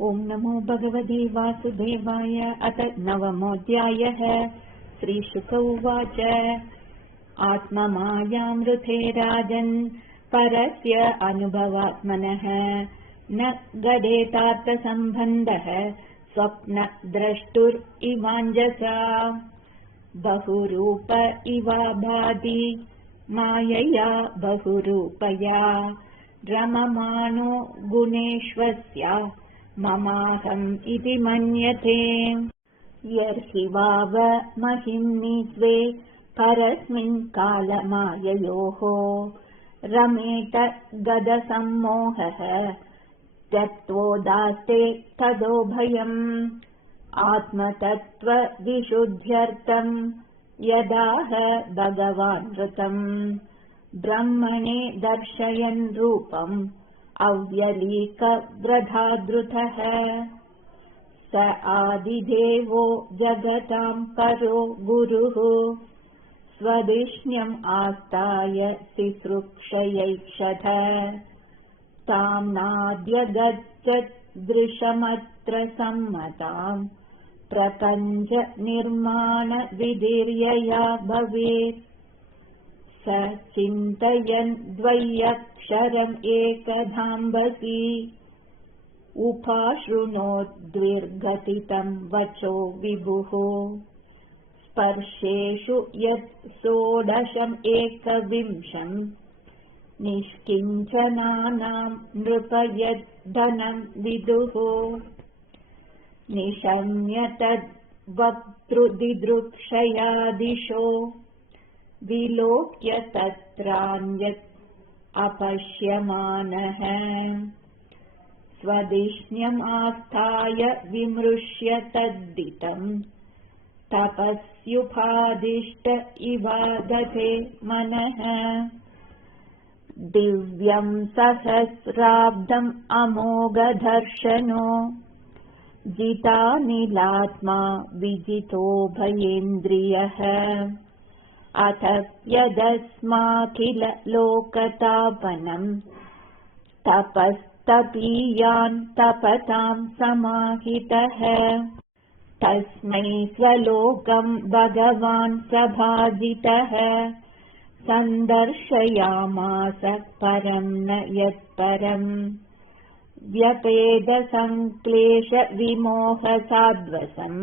ॐ नमो भगवते वासुदेवाय। अथ नवमोऽध्यायः। श्रीशुक उवाच। आत्ममायामृते राजन् परस्य अनुभवात्मनः न गदेतार्थसम्बन्धः स्वप्नद्रष्टुरिवाञ्जसा बहुरूप इवा भाति मायया बहुरूपया रममाणो गुणेष्वस्य ममाहम् इति मन्यते। यर्हि वाव महिम्नि द्वे परस्मिन् कालमाययोः रमेत गदसम्मोहः त्यक्तोदास्ते तदोभयम् आत्मतत्त्वविशुद्ध्यर्थम् यदाह भगवानृतम् ब्रह्मणे दर्शयन् रूपम् अव्यलीकव्रधादृतः स आदिदेवो जगताम् परो गुरुः स्वधिष्ण्यम् आस्ताय सिसृक्षयैक्षत ताम् नाद्यगच्छत् दृशमत्र सम्मताम् प्रपञ्च निर्माणविधिर्यया भवेत् स चिन्तयन् द्वय्यक्षरम् एकधाम्बसी उपाशृणोद्विर्गतितम् वचो विभुः स्पर्शेषु यत् षोडशम् एकविंशम् निष्किञ्चनानाम् नृप यद्धनम् विदुः निशम्य तद्वक्तृदिदृक्षया दिशो विलोक्य तत्रान्यत् अपश्यमानः स्वधिष्ण्यम् आस्थाय विमृश्य तद्दितम् तपस्युपादिष्ट इवादते मनः दिव्यम् सहस्राब्दम् अमोघदर्शनो जितानिलात्मा विजितो भयेन्द्रियः अथ यदस्माखिल लोकतापनम् तपस्तपीयान् तपताम् समाहितः तस्मै स्वलोकम् भगवान् सभाजितः सन्दर्शयामास परम् न यत्परम् व्यपेदसङ्क्लेशविमोहसाद्वसम्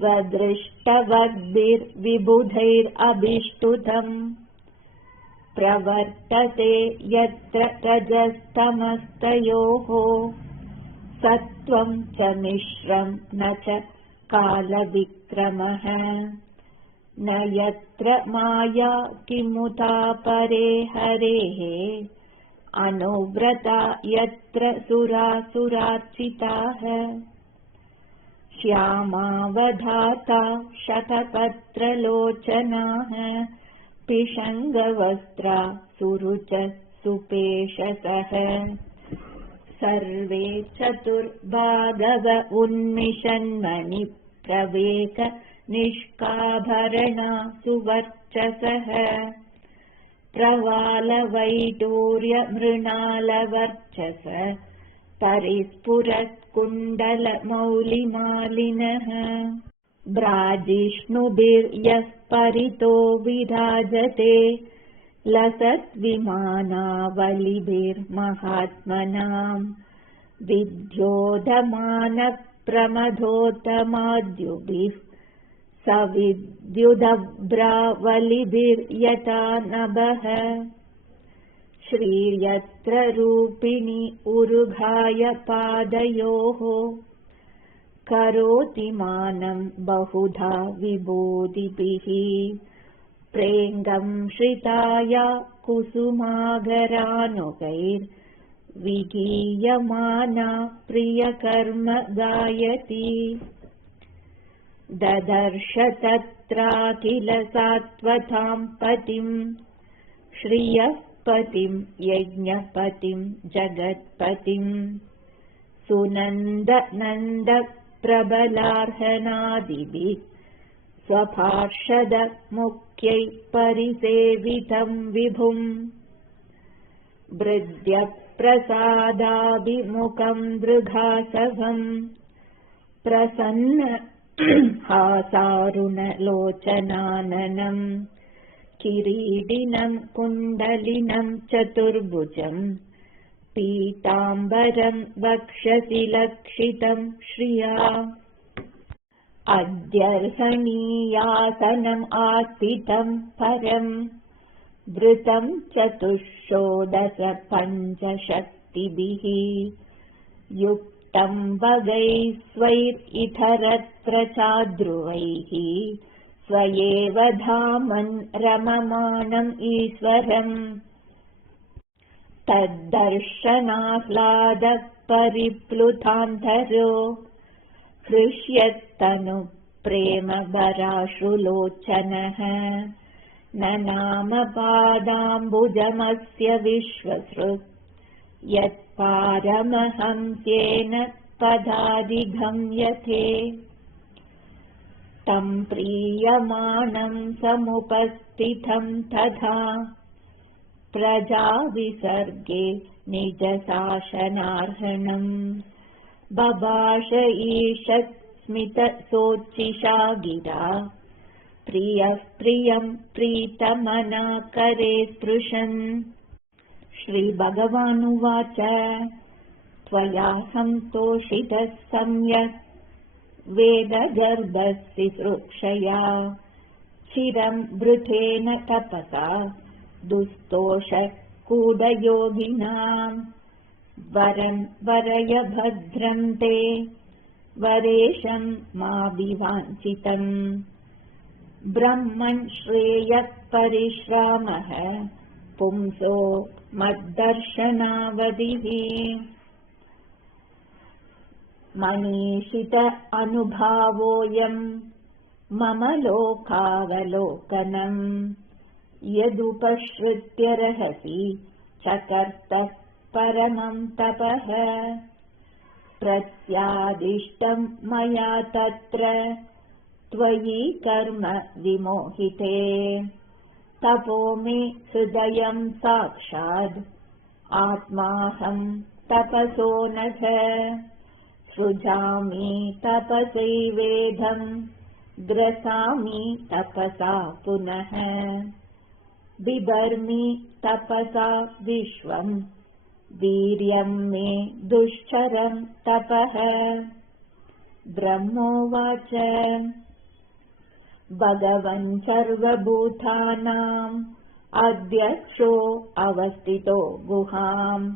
स्वदृष्टवद्भिर्विबुधैरभिष्टुतम् प्रवर्तते यत्र रजस्तमस्तयोः सत्त्वं च मिश्रं न च कालविक्रमः न यत्र माया किमुता परे हरेः अनुव्रता यत्र सुरासुरार्चिताः श्यामावधाता शतपत्रलोचनाः पिशङ्गवस्त्रा सुरुचः सुपेशसः सर्वे चतुर्भागव उन्मिषन्मणिप्रवेक निष्काभरणा सुवर्चसः प्रवालवैडूर्यमृणालवर्चस परिस्फुरत्कुण्डलमौलिमालिनः भ्राजिष्णुभिर्यः परितो विराजते लसद्विमानावलिभिर्महात्मनाम् विद्योधमानप्रमथोत्तमाद्युभिः सविद्युदभ्रावलिभिर्यथा नभः श्रीर्यत्र रूपिणी उरुघाय पादयोः करोति मानं बहुधा विभूतिभिः प्रेङ्गं श्रिताया कुसुमागरानुगैर्विगीयमाना प्रियकर्म गायति ददर्श तत्राखिल सात्वतां पतिं श्रियः पतिं यज्ञपतिं जगत्पतिं सुनन्दनन्द प्रबलार्हनादिभिः स्वपार्षद मुख्यैः परिसेवितं विभुम् वृद्ध्यः प्रसादाभिमुखं दृघासभम् प्रसन्न हासारुणलोचनाननम् किरीटिनं कुण्डलिनं चतुर्भुजम् पीताम्बरं वक्षसि लक्षितं श्रिया अध्यर्हणीयासनम् आस्थितं परम् वृतं चतुष्षोडश पञ्चशक्तिभिः युक्तं वगैस्वैरितरत्र चाध्रुवैः स्वयेव धामन् रममाणम् ईश्वरम् तद्दर्शनाह्लादः परिप्लुतान्तरो हृष्यत्तनु प्रेमभराश्रुलोचनः न नाम पादाम्बुजमस्य विश्वसृक् यत्पारमहंस्येन पदाधिगम्यते तं प्रीयमाणं समुपस्थितं तथा प्रजाविसर्गे निजशासनार्हणम् बभाष ईषत् स्मितसोच्चिषा गिरा प्रियः प्रियं प्रीतमना करे स्पृशन् श्रीभगवानुवाच त्वया सन्तोषितः सम्यक् वेदगर्भस्य सृक्षया चिरं वृथेन तपसा दुस्तोषः कूटयोगिनाम् वरं वरय भद्रं ते वरेशं माभिवाञ्छितम् ब्रह्मन् श्रेयः परिश्रामः पुंसो मद्दर्शनावधिः मनीषित अनुभावोऽयं मम लोकावलोकनम् यदुपश्रुत्य रहसि चकर्तः परमं तपः प्रत्यादिष्टं मया तत्र त्वयि कर्म विमोहिते तपो मे हृदयं साक्षात् आत्माहं तपसो नघ सृजामि तपसैवेदं ग्रसामि तपसा पुनः बिभर्मि तपसा विश्वम् वीर्यं मे दुश्चरं तपः ब्रह्मोवाच भगवन् सर्वभूतानाम् अध्यक्षो अवस्थितो गुहाम्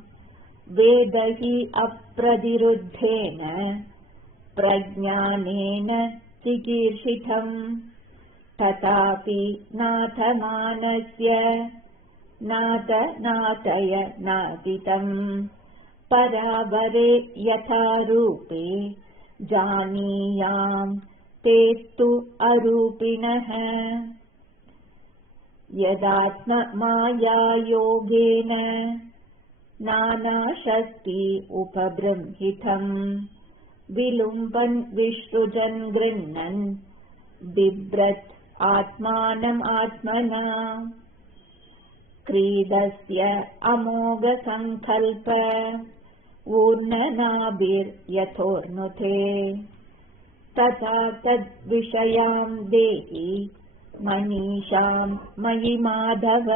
वेद हि अप्रतिरुद्धेन प्रज्ञानेन चिकीर्षितम् तथापि नाथमानस्य नाथनाथय नातितम् परावरे यथा रूपे जानीयाम् ते तु अरूपिणः यदात्ममायायोगेन नानाशक्ति उपबृंहितम् विलुम्बन् विसृजन् गृह्णन् बिभ्रत् आत्मानम् आत्मना क्रीडस्य अमोघसङ्कल्प ऊर्णनाभिर्यथोर्नुते तथा तद्विषयां देहि मनीषां मयि माधव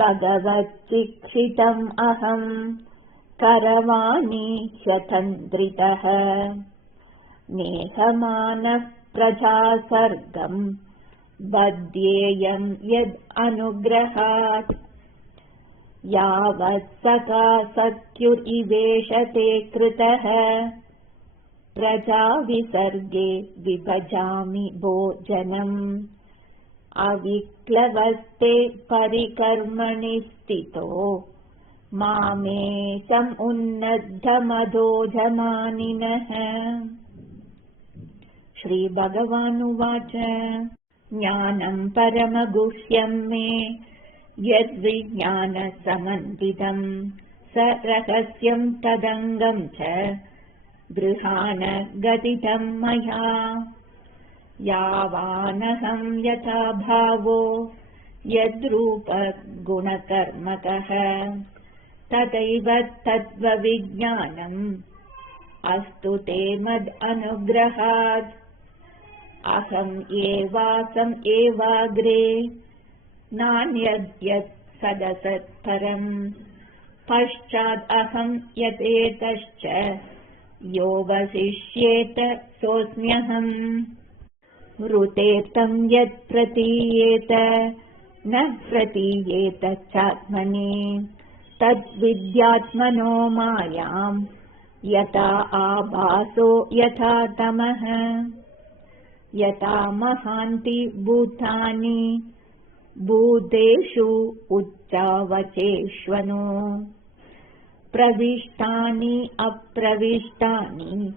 भगवच्चिक्षितम् अहं करवाणि ह्यतन्द्रितः नेहमानः प्रजासर्गम् बध्येयं यद् अनुग्रहात् यावत् सखा सख्युरिवेशते कृतः प्रजाविसर्गे विभजामि भोजनम् अविक्लवस्ते परिकर्मणि स्थितो मामेशम् उन्नद्धमधोजमानिनः श्रीभगवानुवाच ज्ञानं परमगुह्यं मे यद्विज्ञानसमन्वितम् स रहस्यं तदङ्गं च गृहाण गदितं मया यावानहं यथा भावो यद्रूपगुणकर्मकः तथैव तत्त्वविज्ञानम् अस्तु ते मद् अनुग्रहात्। अहम् एवासम् एवाग्रे नान्यद्यत् सदसत्परम्। पश्चाद् अहम् यतेतश्च यो वसिष्येत सोऽस्म्यहम्। ऋतेर्तं यत् प्रतीयेत न प्रतीयेत चात्मनि तद्विद्यात्मनो मायाम् यथा आभासो यथा तमः। यथा महान्ति भूतानि भूतेषु उच्चावचेष्वनो प्रविष्टानि अप्रविष्टानि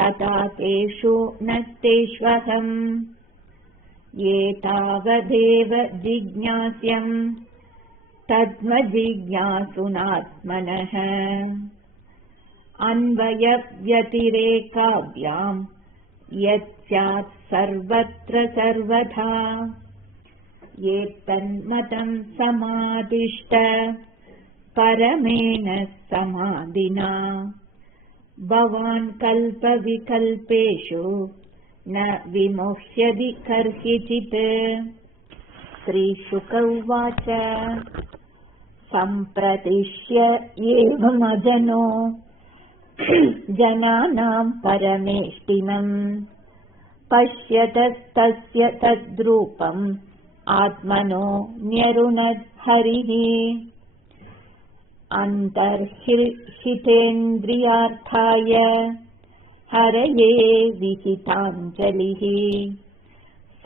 तथा तेषु न तेष्वहम्। एतावदेव जिज्ञास्यम् तद्मजिज्ञासुनात्मनः। अन्वयव्यतिरेकाभ्याम् यत् स्यात् सर्वत्र सर्वथा एतन्मतं समादिष्ट परमेण समाधिना। भवान् कल्पविकल्पेषु न विमुह्यति कर्हिचित्। श्रीशुक उवाच सम्प्रतिश्य एवमजनो जनानां परमेष्टिनम् पश्यतस्तस्य तद्रूपम् आत्मनो न्यरुणद् हरिः। अन्तर्हितेन्द्रियार्थाय हरये विहिताञ्जलिः।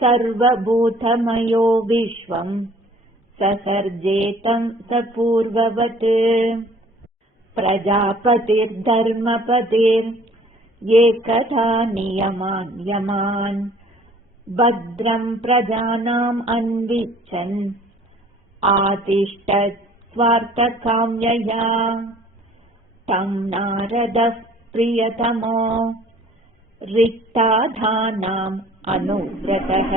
सर्वभूतमयो विश्वम् ससर्जेतं स पूर्ववत्। प्रजापतिर्धर्मपतिर्येकधा नियमान् यमान् भद्रं प्रजानाम् अन्विच्छन् आतिष्ठत् स्वार्थकाम्यया। तं नारदः प्रियतमो रिक्ताधानाम् अनुव्रतः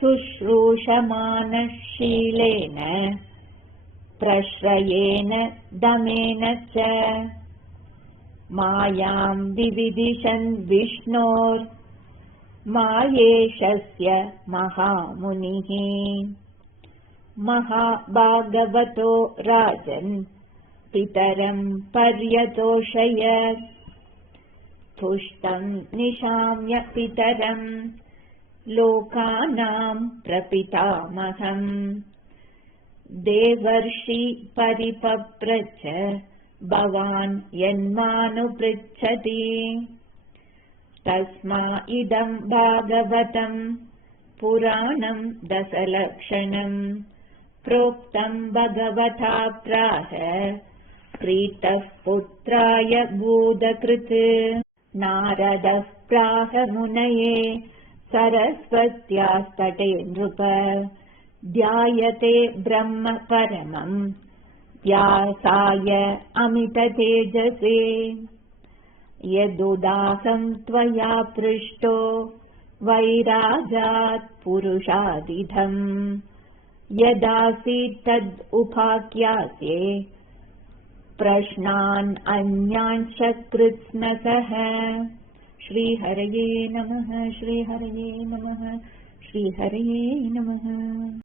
शुश्रूषमाणः शीलेन प्रश्रयेण दमेन च मायां विविदिशन् विष्णोर्मायेशस्य महामुनिः। महाभागवतो राजन् पितरं पर्यतोषयत् तुष्टं निशाम्य पितरं लोकानां प्रपितामहम्। देवर्षि परिपप्रच्छ भवान् यन्मानुपृच्छति। तस्मा इदं भागवतं पुराणं दशलक्षणम् प्रोक्तं भगवता प्राह प्रीतः पुत्राय भूतकृत्। नारदः प्राह मुनये सरस्वत्यास्तटे नृप ध्यायते ब्रह्म परमं व्यासाय अमिततेजसे। यदुदाहं त्वया पृष्टो वैराजात् पुरुषादिधम् यदासीत् तद् उपाख्यास्ये प्रश्नान् अन्यांश्च कृत्स्नतः। श्रीहरये नमः श्रीहरये नमः श्रीहरये नमः।